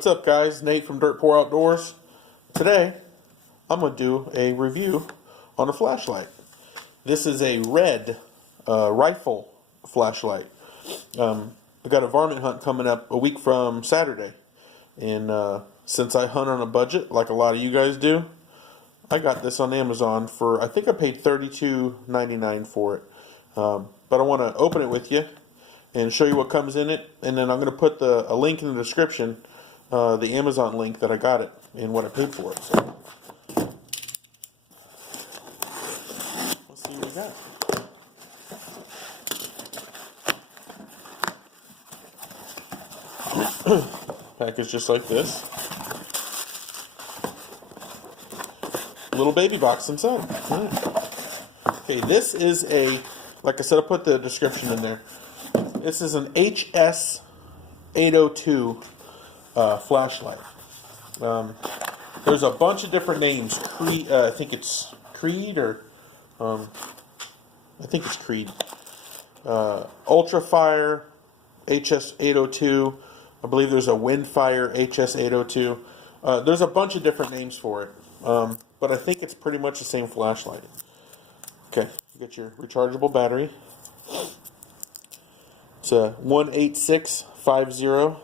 What's up, guys? Nate from Dirt Poor Outdoors. Today, I'm going to do a review on a flashlight. This is a red rifle flashlight. I got a varmint hunt coming up a week from Saturday. And since I hunt on a budget, like a lot of you guys do, I got this on Amazon for, I think I paid $32.99 for it. But I want to open it with you and show you what comes in it. And then I'm going to put a link in the description, the Amazon link that I got it and what I paid for it. So, let's see what we got. Package just like this. Little baby box inside. Right. Okay, this is like I said, I put the description in there. This is an HS 802 flashlight. There's a bunch of different names. Creed, I think it's Creed, or I think it's Creed. Ultrafire HS 802. I believe there's a Windfire HS 802. There's a bunch of different names for it, but I think it's pretty much the same flashlight. Okay, you get your rechargeable battery. It's a 18650.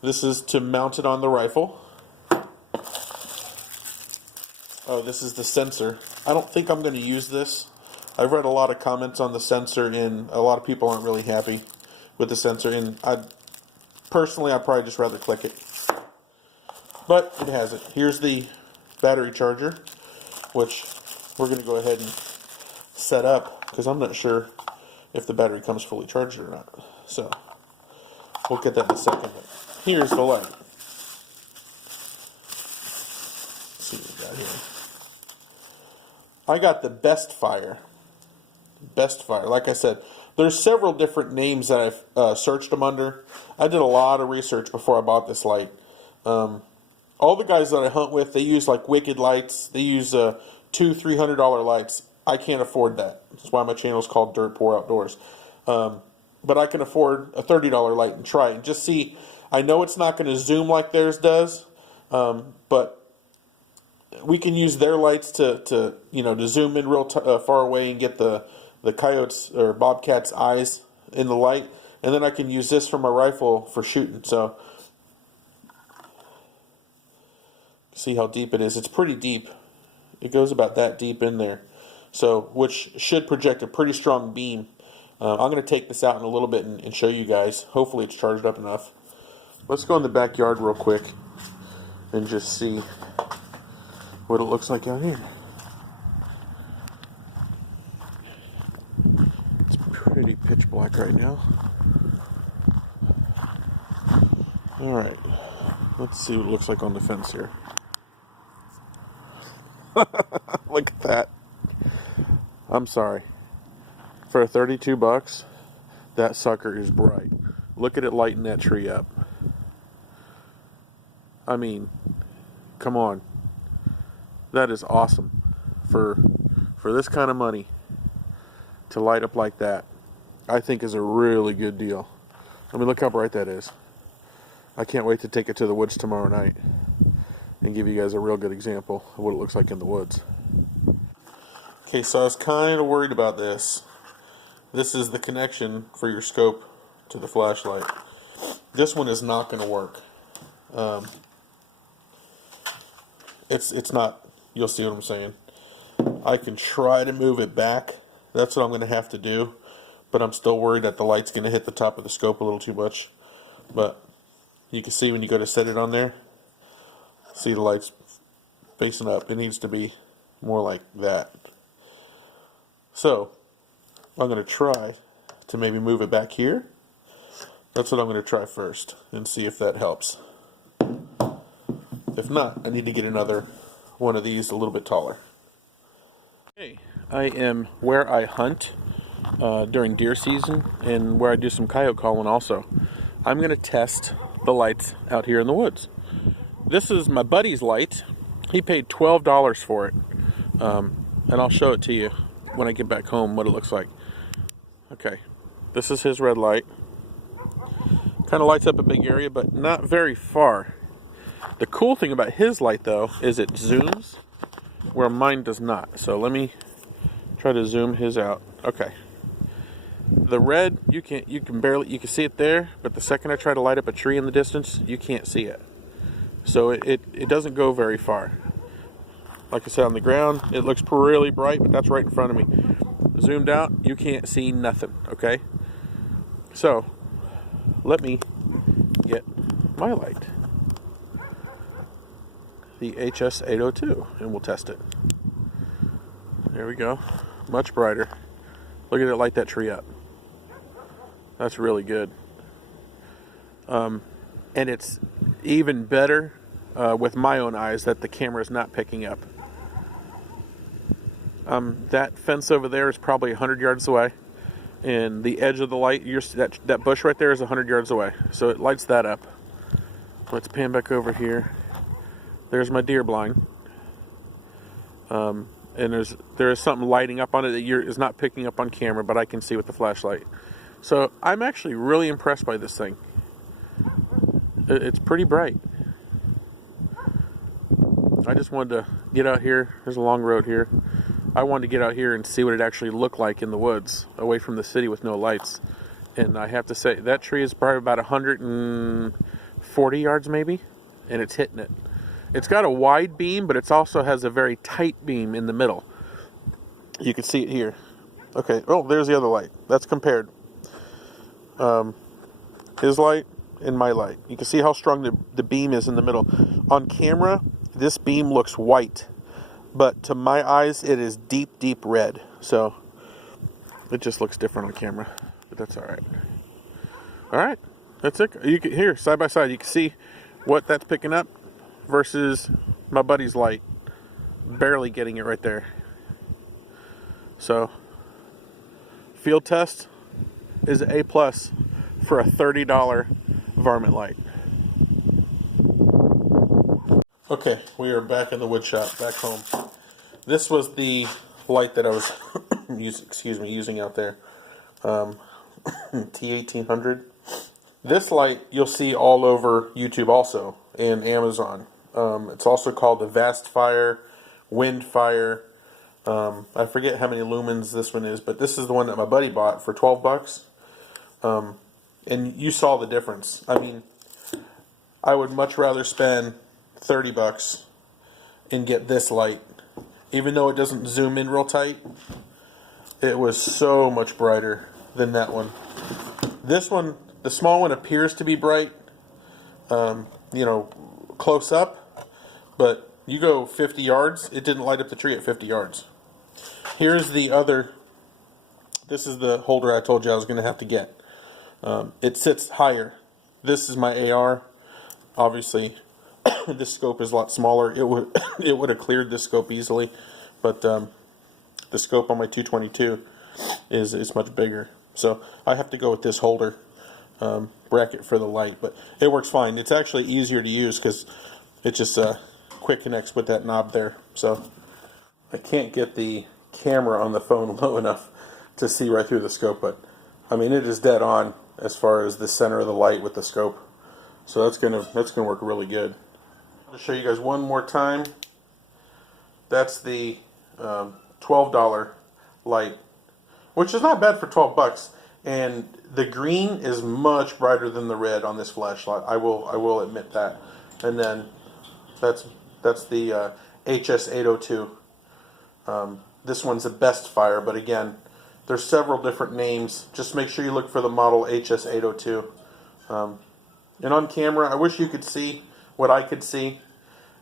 This is to mount it on the rifle. Oh, this is the sensor. I don't think I'm going to use this. I've read a lot of comments on the sensor, and a lot of people aren't really happy with the sensor. And personally, I'd probably just rather click it. But it has it. Here's the battery charger, which we're going to go ahead and set up, because I'm not sure if the battery comes fully charged or not. So we'll get that in a second. But here's the light. Let's see what we got here. I got the Bestfire. Bestfire. Like I said, there's several different names that I've searched them under. I did a lot of research before I bought this light. All the guys that I hunt with, they use like Wicked lights. They use $200-$300 lights. I can't afford that. That's why my channel is called Dirt Poor Outdoors. But I can afford a $30 light and try it and just see. I know it's not going to zoom like theirs does, but we can use their lights to zoom in real far away and get the coyotes or bobcats' eyes in the light, and then I can use this for my rifle for shooting. So see how deep it is. It's pretty deep. It goes about that deep in there. So, which should project a pretty strong beam. I'm going to take this out in a little bit and show you guys. Hopefully it's charged up enough. Let's go in the backyard real quick and just see what it looks like out here. It's pretty pitch black right now. Alright, let's see what it looks like on the fence here. Look at that. I'm sorry. For $32, that sucker is bright. Look at it lighting that tree up. I mean, come on. That is awesome. For this kind of money to light up like that, I think is a really good deal. I mean, look how bright that is. I can't wait to take it to the woods tomorrow night and give you guys a real good example of what it looks like in the woods. Okay, so I was kind of worried about this. This is the connection for your scope to the flashlight. This one is not going to work. It's not. You'll see what I'm saying. I can try to move it back. That's what I'm going to have to do. But I'm still worried that the light's going to hit the top of the scope a little too much. But you can see when you go to set it on there, see the light's facing up. It needs to be more like that. So I'm going to try to maybe move it back here. That's what I'm going to try first and see if that helps. If not, I need to get another one of these a little bit taller. Okay, I am where I hunt during deer season and where I do some coyote calling also. I'm going to test the lights out here in the woods. This is my buddy's light. He paid $12 for it. And I'll show it to you when I get back home what it looks like. Okay, this is his red light. Kind of lights up a big area, but not very far. The cool thing about his light, though, is it zooms where mine does not. So let me try to zoom his out. Okay. The red, you can see it there, but the second I try to light up a tree in the distance, you can't see it. So it doesn't go very far. Like I said, on the ground, it looks really bright, but that's right in front of me. Zoomed out, you can't see nothing, okay? So, let me get my light. The HS802, and we'll test it. There we go. Much brighter. Look at it light that tree up. That's really good. And it's even better with my own eyes that the camera is not picking up. That fence over there is probably 100 yards away. And the edge of the light, that bush right there is 100 yards away. So it lights that up. Let's pan back over here. There's my deer blind. And there is something lighting up on it that is not picking up on camera, but I can see with the flashlight. So I'm actually really impressed by this thing. It's pretty bright. I just wanted to get out here. There's a long road here. I wanted to get out here and see what it actually looked like in the woods, away from the city with no lights. And I have to say, that tree is probably about 140 yards maybe, and it's hitting it. It's got a wide beam, but it also has a very tight beam in the middle. You can see it here. Okay, oh, there's the other light. That's compared. His light and my light. You can see how strong the beam is in the middle. On camera, this beam looks white, but to my eyes, it is deep, deep red. So it just looks different on camera, but that's all right. All right, that's it. You can here side by side. You can see what that's picking up versus my buddy's light, barely getting it right there. So field test is an A+ for a $30 varmint light. Okay, we are back in the wood shop, back home. This was the light that I was using out there. T1800. This light you'll see all over YouTube also, and Amazon. It's also called the Vastfire, Windfire. I forget how many lumens this one is, but this is the one that my buddy bought for 12 bucks. And you saw the difference. I mean, I would much rather spend 30 bucks and get this light. Even though it doesn't zoom in real tight, it was so much brighter than that one. This one, the small one, appears to be bright, close up, but you go 50 yards, it didn't light up the tree at 50 yards. Here's the other, this is the holder I told you I was going to have to get. It sits higher. This is my AR. Obviously, this scope is a lot smaller. It would have cleared this scope easily, but the scope on my 222 is much bigger. So I have to go with this holder bracket for the light, but it works fine. It's actually easier to use because it just quick connects with that knob there. So I can't get the camera on the phone low enough to see right through the scope, but I mean it is dead on as far as the center of the light with the scope. So that's gonna work really good. I'll show you guys one more time. That's the $12 light, which is not bad for 12 bucks. And the green is much brighter than the red on this flashlight. I will admit that. And then that's the HS802. This one's the Bestfire, but again, there's several different names. Just make sure you look for the model HS802. And on camera, I wish you could see what I could see.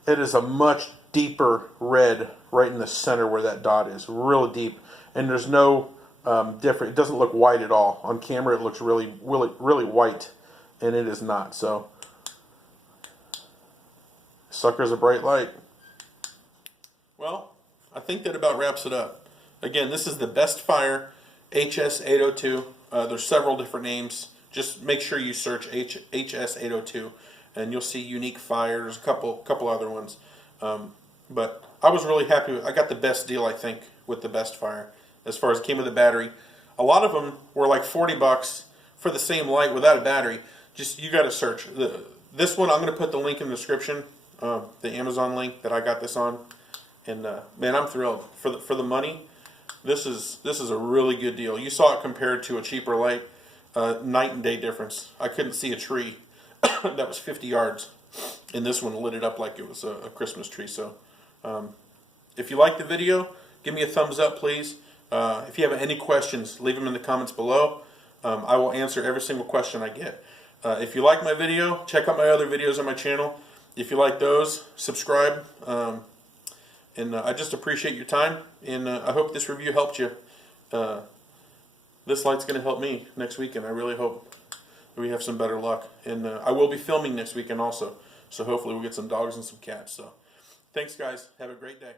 It is a much deeper red right in the center where that dot is, really deep. And there's no different. It doesn't look white at all. On camera, it looks really white, and it is not. So, sucker's a bright light. Well, I think that about wraps it up. Again, this is the Bestfire HS802. There's several different names. Just make sure you search HS802, and you'll see Unique Fire. There's a couple other ones. But I was really happy. I got the best deal, I think, with the Bestfire as far as it came with the battery. A lot of them were like 40 bucks for the same light without a battery. just you got to search this one. I'm going to put the link in the description, the Amazon link that I got this on, and man, I'm thrilled for the money. This is a really good deal. You saw it compared to a cheaper light, night and day difference. I couldn't see a tree that was 50 yards, and this one lit it up like it was a Christmas tree. So, if you like the video, give me a thumbs up, please. If you have any questions, leave them in the comments below. I will answer every single question I get. If you like my video, check out my other videos on my channel. If you like those, subscribe. And I just appreciate your time, and I hope this review helped you. This light's going to help me next weekend. I really hope that we have some better luck. And I will be filming next weekend also, so hopefully we'll get some dogs and some cats. So thanks, guys. Have a great day.